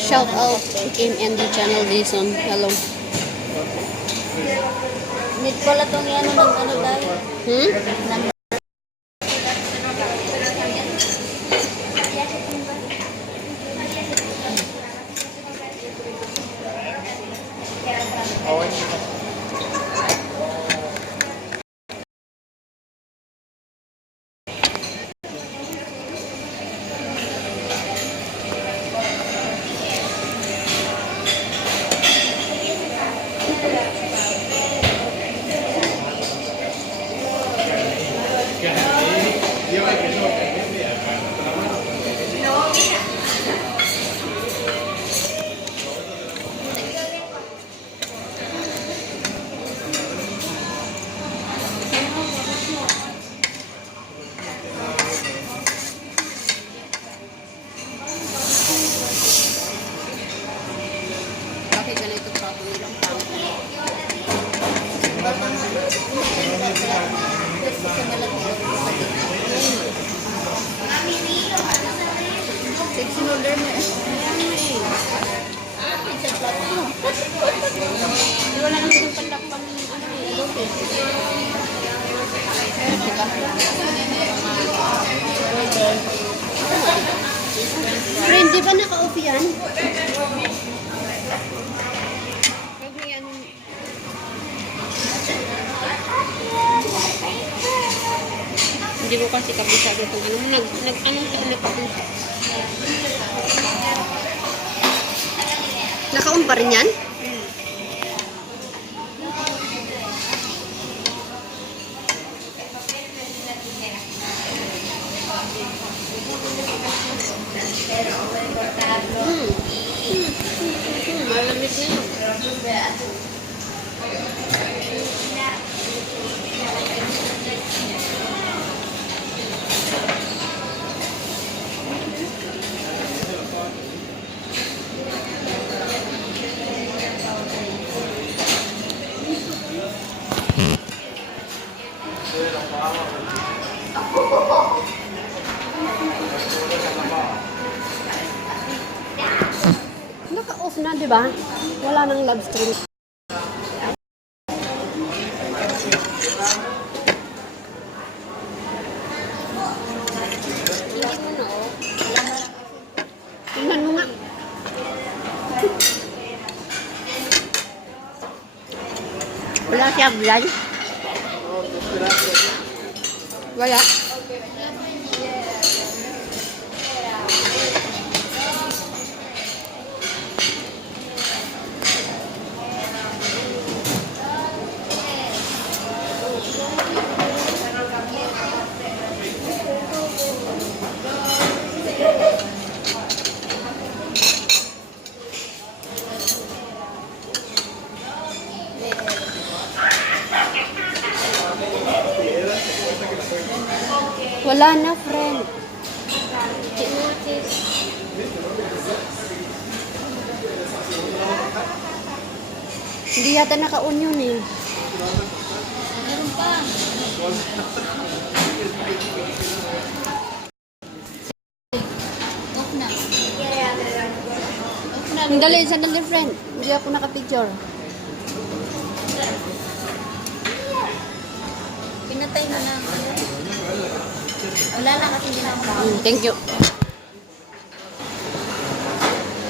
Shout out Kim and the channel Jason. Hello. Need pala itong ano ng ano dahil. Bakit ganito pa ako nilang pangit? Sexy order na. Wala naman yung patakpan ng ano eh. Adobe. Friend, di ba naka-off yan? Huwag mo yan. Hindi ko kasi kabisado itong ano. Anong ulit ako? Naka-on pa rin yan? Malamig na yun. Naka-off na, di ba? Wala nang live stream. Hindi mo na, oh. Tingnan mo nga. Wala siya vlog. Wala. Wala na, friend. Hindi yata naka-on yun eh. Meron pa. Off na. Off na. Sandali, friend. Hindi ako naka-picture. Pinatay mo na. Wala lang kasi hindi na. Thank you.